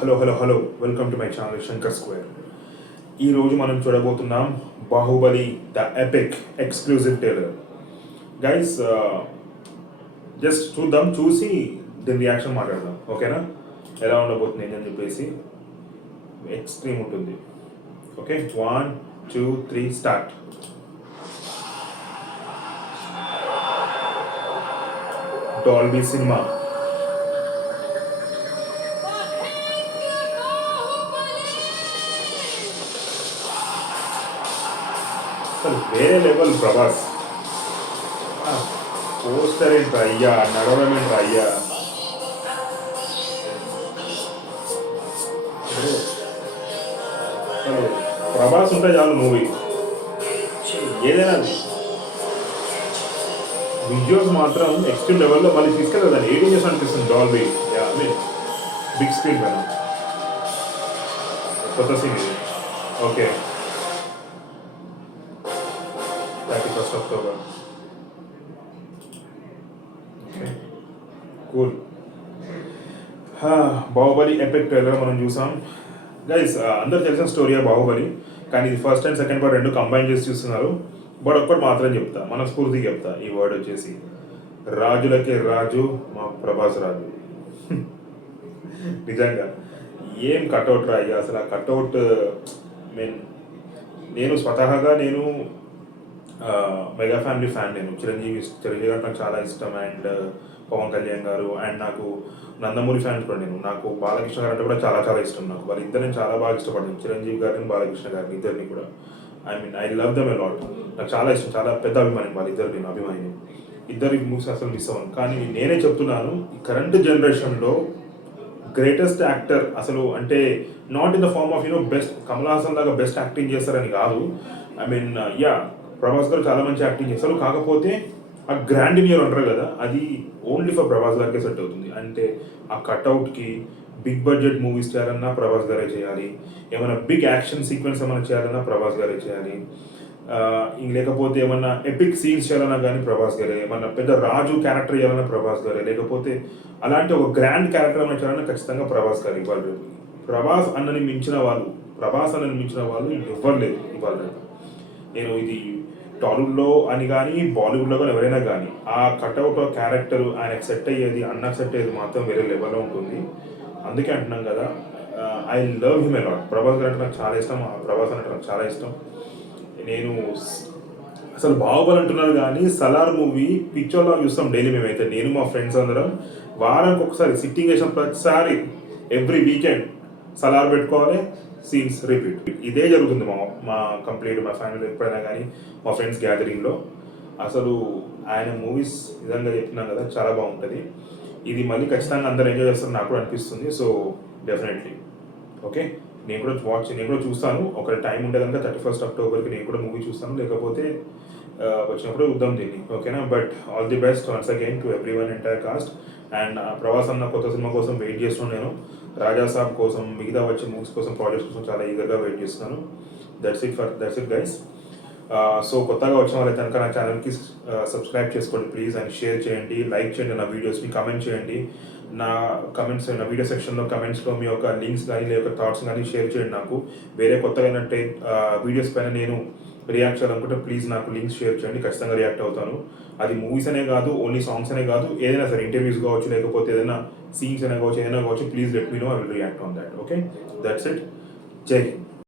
Hello welcome to my channel Shankar square. ఈరోజు మనం చూడబోతున్నాం Baahubali the epic exclusive trailer. Guys just చూద్దాం, చూసి దీని రియాక్షన్ మాట్లాడదాం, ఓకేనా? ఎలా ఉండబోతుంది అని చెప్పేసి ఎక్స్ట్రీమ్ ఉంటుంది. Okay, 1 2 3 start. Dolby cinema. అసలు వేరే లెవెల్ ప్రభాస్. పోస్టర్ ఏంట్రా అయ్యా, నడవడం ఏంట్రా అయ్యా. అసలు ప్రభాస్ ఉంటే చాలు మూవీ ఏదైనా. విజువల్స్ మాత్రం ఎక్స్ట్రీమ్ లెవెల్లో మళ్ళీ తీసుకెళ్ళదాన్ని 18 years అనిపిస్తుంది. డాల్బీ బిగ్ స్క్రీన్ పైన కొత్త సీన్ ఇది. Okay, 31st October. Cool. Baahubali epic trailer మనం చూసాం గైస్. అందరు తెలిసిన స్టోరీయా బాహుబలి, కానీ ఇది ఫస్ట్ అండ్ సెకండ్ పార్ట్ రెండు కంబైన్ చేసి చూస్తున్నారు. బట్ ఒక్కటి మాత్రం చెప్తా, మనస్ఫూర్తిగా చెప్తా. ఈ వర్డ్ వచ్చేసి రాజులకే రాజు మా ప్రభాస్ రాజు. నిజంగా ఏం కట్అవుట్ రా అయ్యా. అసలు ఆ కట్అవుట్ నేను స్వతహాగా మెగా ఫ్యామిలీ ఫ్యాన్. నేను చిరంజీవి గారు నాకు చాలా ఇష్టం, అండ్ పవన్ కళ్యాణ్ గారు, అండ్ నాకు నందమూరి ఫ్యాన్స్ కూడా. నాకు బాలకృష్ణ గారు అంటే కూడా చాలా చాలా ఇష్టం. నాకు వాళ్ళిద్దరు నేను చాలా బాగా ఇష్టపడ్డాను, చిరంజీవి గారిని బాలకృష్ణ గారిని ఇద్దరిని కూడా. I love them a lot. నాకు చాలా ఇష్టం, చాలా పెద్ద అభిమాని వాళ్ళిద్దరు. నేను అభిమాని ఇద్దరి మూవీస్ అసలు మిస్ అవ్వను. కానీ నేనే చెప్తున్నాను, ఈ కరెంట్ జనరేషన్లో గ్రేటెస్ట్ యాక్టర్ అసలు అంటే not in the form of best Kamal Haasan లాగా బెస్ట్ యాక్టింగ్ చేస్తారని కాదు. ప్రభాస్ గారు చాలా మంచి యాక్టింగ్ చేస్తారు. కాకపోతే ఆ గ్రాండినియర్ అంటారు కదా, అది ఓన్లీ ఫర్ ప్రభాస్ గారికే సెట్ అవుతుంది. అంటే ఆ కట్అవుట్కి బిగ్ బడ్జెట్ మూవీస్ చేయాలన్నా ప్రభాస్ గారే చేయాలి, ఏమైనా బిగ్ యాక్షన్ సీక్వెన్స్ ఏమైనా చేయాలన్నా ప్రభాస్ గారే చేయాలి, లేకపోతే ఏమన్నా ఎపిక్ సీన్స్ చేయాలన్నా కానీ ప్రభాస్ గారే, ఏమన్నా పెద్ద రాజు క్యారెక్టర్ చేయాలన్నా ప్రభాస్ గారే, లేకపోతే అలాంటి ఒక గ్రాండ్ క్యారెక్టర్ ఏమైనా చేయాలన్నా ఖచ్చితంగా ప్రభాస్ గారు. ఇవ్వాలి ప్రభాస్ అన్నని మించిన వాళ్ళు ఎవ్వరు లేదు ఇవాళ. నేను ఇది టాలీవుడ్లో అని కానీ బాలీవుడ్లో కానీ ఎవరైనా కానీ ఆ కట్అవుట్ క్యారెక్టర్ ఆయనకు సెట్ అయ్యేది, అన్నకు సెట్ అయ్యేది మాత్రం వేరే లెవెల్లో ఉంటుంది. అందుకే అంటున్నాం కదా, I love him a lot. Prabhas గారు అంటే నాకు చాలా ఇష్టం, ప్రభాస్ అంటే నాకు చాలా ఇష్టం. నేను అసలు బాహుబలి అంటున్నాను కానీ సలార్ మూవీ పిక్చర్లో చూస్తాం డైలీ. మేమైతే నేను మా ఫ్రెండ్స్ అందరం వారానికి ఒకసారి సిట్టింగ్ వేసిన ప్రతిసారి ఎవ్రీ వీకెండ్ సలార్ పెట్టుకోవాలి, సీన్స్ రిపీట్. ఇదే జరుగుతుంది మా కంప్లీట్ మా ఫ్యామిలీ ఎప్పుడైనా కానీ మా ఫ్రెండ్స్ గ్యాదరింగ్లో. అసలు ఆయన మూవీస్ నిజంగా చెప్తున్నాం కదా, చాలా బాగుంటుంది. ఇది మళ్ళీ ఖచ్చితంగా అందరూ ఎంజాయ్ చేస్తారు నాకు కూడా అనిపిస్తుంది. సో డెఫినెట్లీ ఓకే, నేను కూడా చూస్తాను. ఒక టైం ఉంటే కనుక 31st Octoberకి నేను కూడా మూవీ చూస్తాను, లేకపోతే వచ్చినప్పుడు చూద్దాం దీన్ని, ఓకేనా? But all the best once again to every one entire cost. And Prabhas అన్న కొత్త సినిమా కోసం వెయిట్ చేస్తున్నాను నేను. రాజా సాబ్ కోసం, మిగతా వచ్చే మూవీస్ కోసం, ప్రాజెక్ట్స్ కోసం చాలా ఈగర్గా వెయిట్ చేస్తున్నాను. That's it guys. సో కొత్తగా వచ్చిన వాళ్ళైతే కనుక నా ఛానల్కి సబ్స్క్రైబ్ చేసుకోండి ప్లీజ్, అండ్ షేర్ చేయండి, లైక్ చేయండి, నా వీడియోస్ని కమెంట్ చేయండి. నా వీడియో సెక్షన్లో కమెంట్స్లో మీ యొక్క లింక్స్ కానీ లేదా థాట్స్ కానీ షేర్ చేయండి. నాకు వేరే కొత్తగా వీడియోస్ పైన నేను రియాక్ట్ చేయాలనుకుంటే ప్లీజ్ నాకు లింక్స్ షేర్ చేయండి, ఖచ్చితంగా రియాక్ట్ అవుతాను. అది మూవీస్ అనే కాదు, ఓన్లీ సాంగ్స్ అనే కాదు, ఏదైనా సరే ఇంటర్వ్యూస్ కావచ్చు, లేకపోతే ఏదైనా సీన్స్ అనే కావచ్చు, ఏదైనా కావచ్చు, please let me know, I will react on that. Okay, that's it. Jai Hind.